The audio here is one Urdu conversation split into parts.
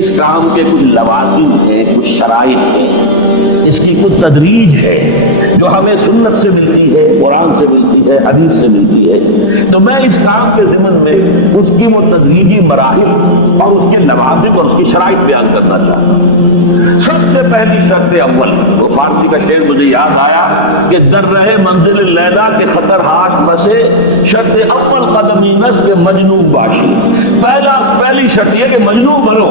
اس کام کے کچھ لوازم ہیں، کچھ شرائط ہیں، اس کی کچھ تدریج ہے جو ہمیں سنت سے ملتی ہے، قرآن سے ملتی ہے، حدیث سے ملتی ہے۔ تو میں اس کام کے ضمن میں اس کی وہ تدریجی مراحل اور اس کے لوازم اور اس کی شرائط بیان کرنا چاہتا ہوں۔ سب سے پہلی شرط اول، وہ فارسی کا شعر مجھے یاد آیا کہ در رہے منزل لیلا کے خطر ہاش بسے، شرط اول قدمی نس کے مجنون باشی۔ پہلی شرط یہ کہ مجنون بنو۔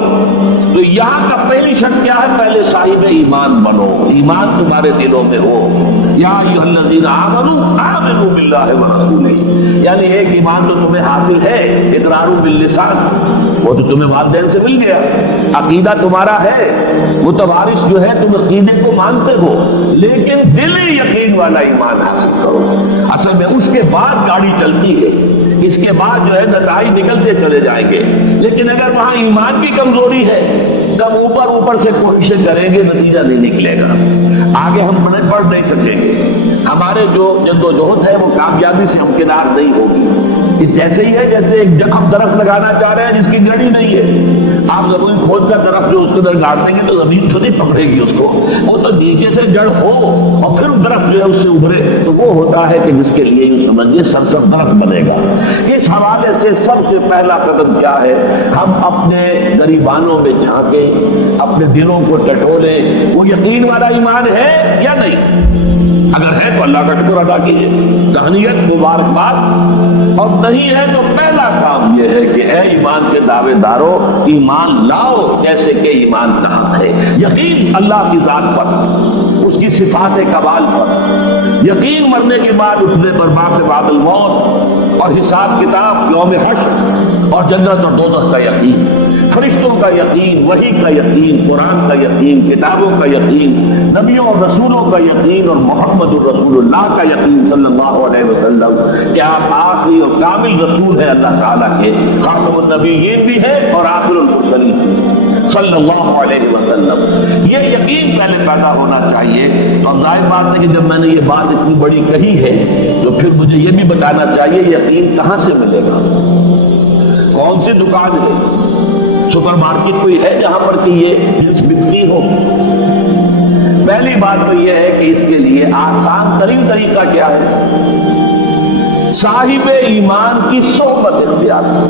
تو یہاں کا پہلی شرط کیا ہے؟ پہلے صاحب ایمان بنو، ایمان تمہارے دلوں میں ہو۔ یا ایھا الذین آمنوا آمنوا باللہ ورسولہ، یعنی ایک ایمان تو تمہیں حاصل ہے، اقرار باللسان، وہ تو تمہیں والدین سے مل گیا، عقیدہ تمہارا ہے، متوارث جو ہے تم عقیدے کو مانتے ہو، لیکن دل یقین والا ایمان حاصل کرو۔ اصل میں اس کے بعد گاڑی چلتی ہے، اس کے بعد جو ہے نتائج نکلتے چلے جائیں گے، لیکن اگر وہاں ایمان کی کمزوری ہے تب اوپر سے کوششیں کریں گے، نتیجہ نہیں نکلے گا، آگے ہم بڑھ نہیں سکیں گے، ہمارے جو جدوجہد ہے وہ کامیابی سے ہمکنار نہیں ہوگی۔ اس جیسے ہی ہے جیسے ایک آپ درخت لگانا چاہ رہے ہیں جس کی جڑی نہیں ہے، آپ زمین کھود کر درخت جو اس کے اندر گاڑ دیں گے تو زمین تو نہیں پکڑے گی اس کو، وہ تو نیچے سے جڑ ہو اور پھر درخت جو ہے اس سے ابھرے، تو وہ ہوتا ہے کہ جس کے لیے یوں سمجھیے سرسبز درخت بنے گا۔ اس حوالے سے سب سے پہلا قدم کیا ہے؟ ہم اپنے گریبانوں میں جھانکیں، اپنے دلوں کو ٹٹولیں، وہ یقین والا ایمان ہے یا نہیں؟ اگر ہے تو اللہ کا شکر ادا کیجیے، تہنیت، مبارکباد، اور نہیں ہے تو پہلا کام یہ ہے کہ اے ایمان کے دعوے دارو، ایمان لاؤ جیسے کہ ایمان کہاں ہے۔ یقین اللہ کی ذات پر، اس کی صفات کمال پر، یقین مرنے کے بعد اٹھنے پر، بعد بعد الموت، اور حساب کتاب، یوم حشر، اور جنت اور دوزخ کا یقین، فرشتوں کا یقین، وحی کا یقین، قرآن کا یقین، کتابوں کا یقین، نبیوں اور رسولوں کا یقین، اور محمد الرسول اللہ کا یقین صلی اللہ علیہ وسلم کہ آپ آخری اور کامل رسول ہیں اللہ تعالیٰ کے، خاتم النبیین بھی ہیں اور آخر المرسلین صلی اللہ علیہ وسلم۔ یہ یقین پہلے پیدا ہونا چاہیے۔ تو ظاہر بات ہے کہ جب میں نے یہ بات اتنی بڑی کہی ہے تو پھر مجھے یہ بھی بتانا چاہیے یقین کہاں سے ملے گا، کون سی دکان ہے، سپر مارکیٹ کوئی ہے جہاں پر کہ یہ جنس بکتی ہو؟ پہلی بات تو یہ ہے کہ اس کے لیے آسان ترین طریقہ کیا ہے؟ صاحب ایمان کی صحبت اختیار کرو۔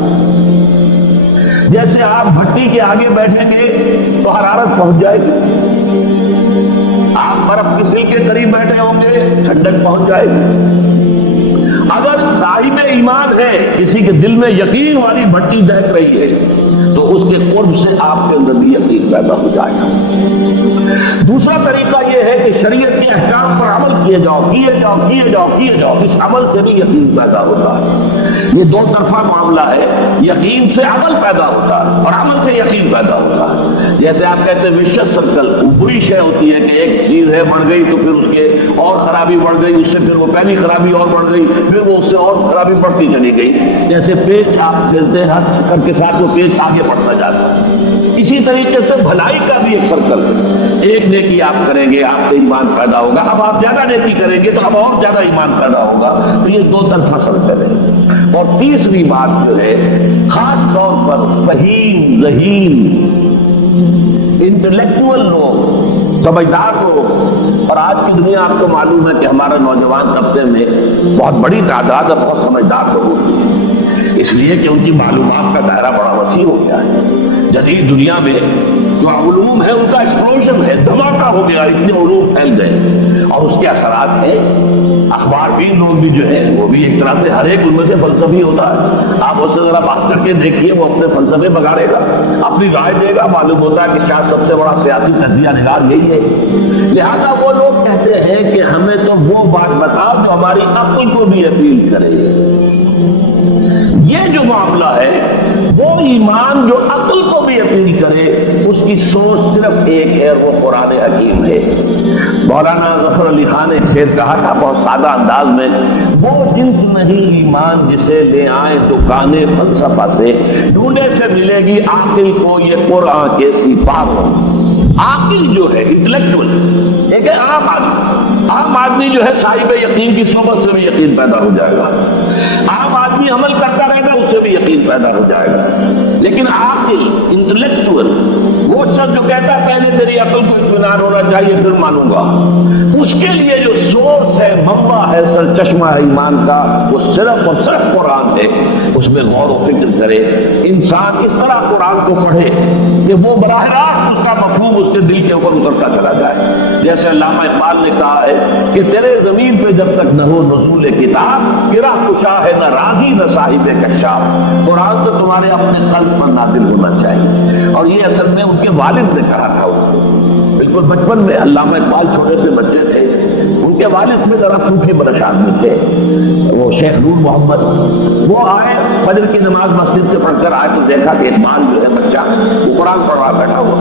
جیسے آپ بھٹی کے آگے بیٹھیں گے تو حرارت پہنچ جائے گی، آپ برف کی سل کے قریب بیٹھے ہوں گے ٹھنڈک پہنچ جائے گی۔ اگر صاحب ایمان ہے، کسی کے دل میں یقین والی بھٹی دہک رہی ہے، تو اس کے قرب سے آپ کے اندر بھی یقین پیدا ہو جائے گا۔ دوسرا طریقہ یہ ہے کہ شریعت کے احکام پر عمل کیے جاؤ، اس عمل سے بھی یقین پیدا ہوتا ہے۔ یہ دو طرفہ معاملہ ہے، یقین سے عمل پیدا ہوتا ہے اور عمل سے یقین پیدا ہوتا ہے۔ جیسے آپ کہتے ہیں وشیس سرکل، بری شے ہوتی ہے کہ ایک چیز ہے بڑھ گئی تو پھر اس کے اور خرابی بڑھ گئی، اس سے پھر وہ پہلی خرابی اور بڑھ گئی، پھر وہ اس سے اور خرابی بڑھتی چلی گئی۔ جیسے پیچ آپ کھیلتے ہیں چکر کے ساتھ وہ پیچ آگے بڑھتا جاتا ہے، اسی طریقے سے بھلائی کا بھی ایک سرکل ہے۔ ایک نیکی آپ کریں گے آپ کا ایمان پیدا ہوگا، اب آپ زیادہ نیکی کریں گے تو اب اور زیادہ ایمان پیدا ہوگا، تو یہ دو طرفہ سرکل ہے۔ اور تیسری بات جو ہے خاص طور پر فہیم، ذہین، انٹلیکچوئل لوگ، سمجھدار لوگ، اور آج کی دنیا آپ کو معلوم ہے کہ ہمارا نوجوان طبقے میں بہت بڑی تعداد اور بہت سمجھدار لوگ ہوتے ہیں، اس لیے کہ ان کی معلومات کا دائرہ بڑا وسیع ہو گیا ہے۔ جدید دنیا میں جو علوم ہے ان کا ایکسپلوژن ہے، دھماکہ ہو گیا، اتنے علوم پھیل گئے، اور اس کے اثرات ہیں۔ اخبار بین لوگ بھی جو ہے وہ بھی ایک طرح سے ہر ایک ان میں سے فلسفی ہوتا ہے، آپ اس سے ذرا بات کر کے دیکھیے، وہ اپنے فلسفے بگاڑے گا، اپنی رائے دے گا، معلوم ہوتا ہے کہ شاید سب سے بڑا سیاسی تجزیہ نگار یہی ہے۔ لہذا وہ لوگ کہتے ہیں کہ ہمیں تو وہ بات بتاؤ جو ہماری عقل کو بھی اپیل کرے۔ یہ جو معاملہ ہے وہ ایمان جو عقل کو بھی اپیل کرے، اس کی سوچ صرف ایک ہے، وہ قرآن حکیم ہے۔ مولانا ظفر علی خان نے ایک شعر کہا تھا بہت سادہ انداز میں، وہ جنس نہیں ایمان جسے لے آئے دکان فلسفہ سے، ڈھونڈے سے ملے گی عاقل کو یہ قرآن کے سپاہ۔ عاقل جو ہے انٹلیکچوئل، ایک ہے عام آدمی جو ہے صاحب یقین کی صحبت سے بھی یقین پیدا ہو جائے گا، عام آدمی عمل کرتا رہے گا اس سے بھی یقین پیدا ہو جائے گا، لیکن عاقل، انٹلیکچوئل، وہ شخص جو کہتا ہے پہلے تیری عقل کو اطمینان ہونا چاہیے پھر مانوں گا، اس کے لیے جو سورس ہے، منبع ہے، سر چشمہ ہے ایمان کا، وہ صرف اور صرف قرآن ہے۔ اس میں غور و فکر کرے، انسان اس طرح قرآن کو پڑھے کہ وہ براہ راست اس کا مفہوم اس کے دل کے اوپر اترتا چلا جائے۔ جیسے علامہ اقبال نے کہا ہے کہ تیرے زمین پہ جب تک نہ ہو نزول کتاب، گرہ کشا ہے نہ راضی نہ صاحب کشاف۔ قرآن تو تمہارے اپنے قلب پر نازل ہونا چاہیے، اور یہ اصل میں ان کے والد نے کہا تھا اس کو۔ بالکل بچپن میں علامہ اقبال چھوٹے سے بچے تھے، ان کے والد میں ذرا صوفی برش آدمی تھے، وہ شیخ نور محمد۔ وہ آئے فجر کی نماز مسجد سے پڑھ کر آئے تو دیکھا کہ اقبال جو ہے بچہ وہ قرآن پڑھ رہا بیٹھا ہوا۔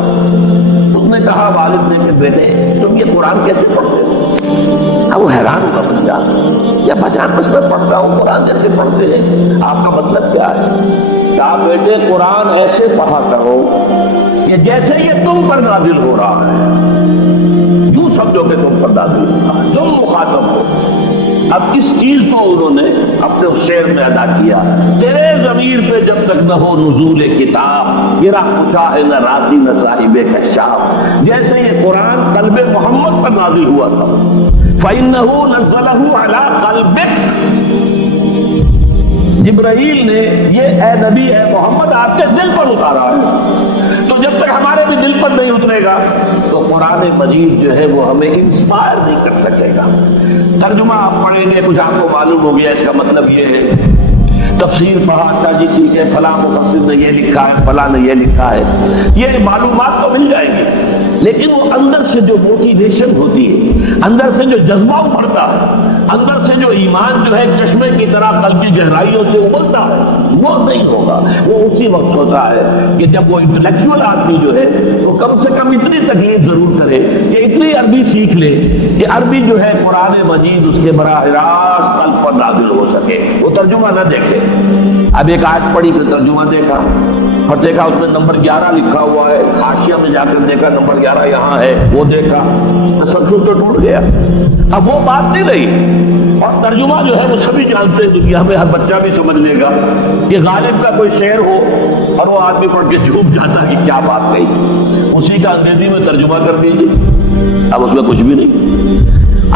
اس نے کہا والد نے کہ بیٹے تم یہ قرآن کیسے پڑھتے ہو؟ اب وہ حیران ہوا بچہ، یا بچان بس میں پڑھتا ہوں قرآن جیسے پڑھتے ہیں، آپ کا مطلب کیا ہے؟ کہا بیٹے قرآن ایسے پڑھا کرو کہ جیسے یہ تم پر نازل ہو رہا ہے، یوں سمجھو کہ تم پر نازل ہو رہا ہے، تم مخاطب ہو۔ اب اس چیز کو انہوں نے اپنے شعر میں ادا کیا، تیرے ضمیر پہ جب تک نہ ہو نزول کتاب، گرہ کشا ہے نہ راضی نہ صاحب کشاف۔ جیسے یہ قرآن قلب محمد پر نازل ہوا تھا، فَإِنَّهُ نَزَّلَهُ عَلَىٰ قَلْبِكَ، جبرائیل نے یہ اے نبی اے محمد آپ کے دل پر اتارا ہے۔ تو جب تک ہمارے بھی دل پر نہیں اترے گا تو قرآن مجید جو ہے وہ ہمیں انسپائر نہیں کر سکے گا۔ ترجمہ آپ پڑھیں گے، کچھ آپ کو معلوم ہو گیا اس کا مطلب یہ ہے، تفسیر پڑھا، اچھا جی ٹھیک ہے فلاں مفسر نے یہ لکھا ہے، فلاں نے یہ لکھا ہے، یہ معلومات تو مل جائیں گی، لیکن وہ اندر سے جو موٹیویشن ہوتی ہے، اندر سے جو جذبہ ابھرتا ہے، اندر سے جو ایمان جو ہے چشمے کی طرح قلبی گہرائیوں سے ابلتا ہے، وہ نہیں ہوگا۔ وہ اسی وقت ہوتا ہے کہ جب وہ انٹلیکچوئل آدمی جو ہے وہ کم سے کم اتنی تکلیف ضرور کرے کہ اتنی عربی سیکھ لے کہ عربی جو ہے قرآن مجید اس کے براہ راست قلب پر نازل ہو سکے، وہ ترجمہ نہ دیکھے۔ اب ایک آیت پڑھی پھر ترجمہ دیکھا، اور دیکھا اس میں نمبر 11 لکھا ہوا ہے، حاشیہ میں جا کر دیکھا نمبر 11 یہاں ہے، وہ دیکھا، تسلسل تو ٹوٹ گیا۔ اب وہ بات نہیں رہی، اور ترجمہ جو ہے وہ سبھی جانتے ہیں، دنیا میں ہر بچہ بھی سمجھ لے گا کہ غالب کا کوئی شعر ہو اور وہ آدمی پڑھ کے جھوم جاتا کہ کیا بات کہی، اسی کا انگریزی میں ترجمہ کر دیجیے، اب اس میں کچھ بھی نہیں۔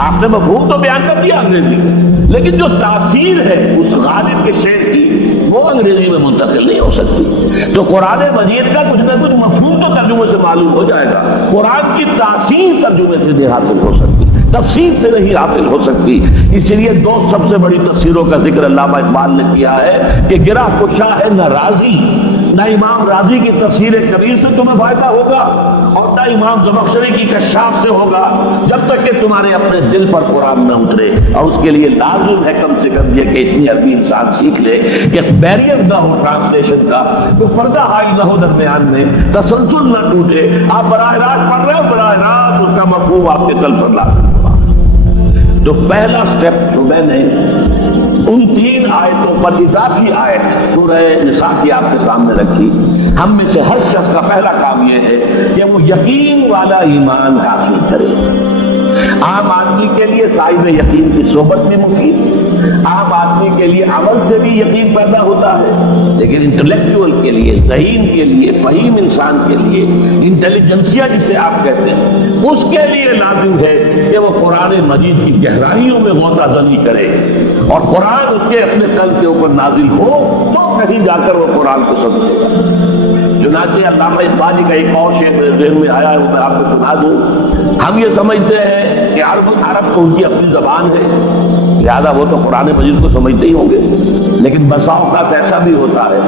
آپ نے مفہوم تو بیان کر دیا انگریزی میں، لیکن جو تاثیر ہے اس غالب کے شعر کی وہ انگریزی میں منتقل نہیں ہو سکتی۔ تو قرآن مجید کا کچھ نہ کچھ مفہوم تو ترجمے سے معلوم ہو جائے گا، قرآن کی تاثیر ترجمے سے نہیں حاصل ہو سکتی، تفسیر سے نہیں حاصل ہو سکتی۔ اس لیے دو سب سے بڑی تفسیروں کا ذکر علامہ اقبال نے کیا ہے کہ گرہ کشا ہے نہ راضی، نہ امام راضی کی تفسیر کبیر سے تمہیں فائدہ ہوگا اور نہ امام زمخشری کی کشاف سے ہوگا، جب تک کہ تمہارے اپنے دل پر قرآن نہ اترے۔ اور اس کے لیے لازم ہے کم سے کم یہ کہ اتنی عربی انسان سیکھ لے کہ بیریئر نہ ہو ٹرانسلیشن کا، کوئی پردہ حائل نہ ہو درمیان میں، تسلسل نہ ٹوٹے، آپ براہ راست پڑھ رہے ہو، براہ راست اس کا مفہوم آپ کے دل پر لازم ہوا۔ تو پہلا سٹیپ جو میں نے ان 3 آیتوں پر اضافی آیت سورہ نساء کی آپ کے سامنے رکھی، ہم میں سے ہر شخص کا پہلا کام یہ ہے کہ وہ یقین والا ایمان حاصل کرے۔ عام آدمی کے لیے صاحب یقین کی صحبت بھی مفید، عام آدمی کے لیے عمل سے بھی یقین پیدا ہوتا ہے، لیکن انٹلیکچوئل کے لیے، ذہین کے لیے، فہیم انسان کے لیے، انٹیلیجنسیا جسے آپ کہتے ہیں، اس کے لیے لازم ہے کہ وہ قرآن مجید کی گہرائیوں میں غوطہ زنی کرے اور قرآن اس کے اپنے قلب کے اوپر نازل ہو تو کہیں جا کر وہ قرآن کو سمجھے گا۔ چنانچہ علامہ اقبال کا ایک اور شعر میرے ذہن میں آیا ہے، وہ میں آپ کو سنا دوں۔ ہم یہ سمجھتے ہیں کہ عرب تو ان کی اپنی زبان ہے، لہٰذا وہ تو قرآن مجید کو سمجھتے ہی ہوں گے، لیکن بسا اوقات ایسا بھی ہوتا ہے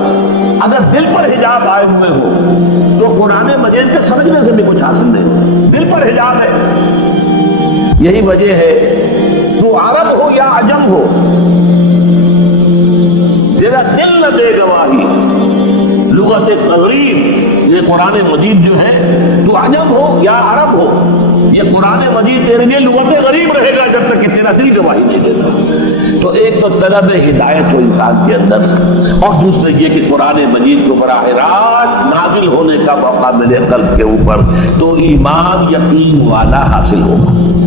اگر دل پر حجاب آئے ہوئے ہو تو قرآن مجید کے سمجھنے سے بھی کچھ حاصل نہیں، دل پر حجاب ہے۔ یہی وجہ ہے تو عرب ہو یا عجم ہو، جیسا دل نہ دے گواہی لغت تغریب، یہ قرآن مجید جو ہے تو عجم ہو یا عرب ہو، یہ قرآن مجید تیرے لیے لغت غریب رہے گا جب تک کہ تیرا دل گواہی نہیں دیتا۔ تو ایک تو طلب ہدایت ہو انسان کے اندر، اور دوسرے یہ کہ قرآن مجید کو براہ راست نازل ہونے کا موقع ملے قلب کے اوپر، تو ایمان یقین والا حاصل ہوگا۔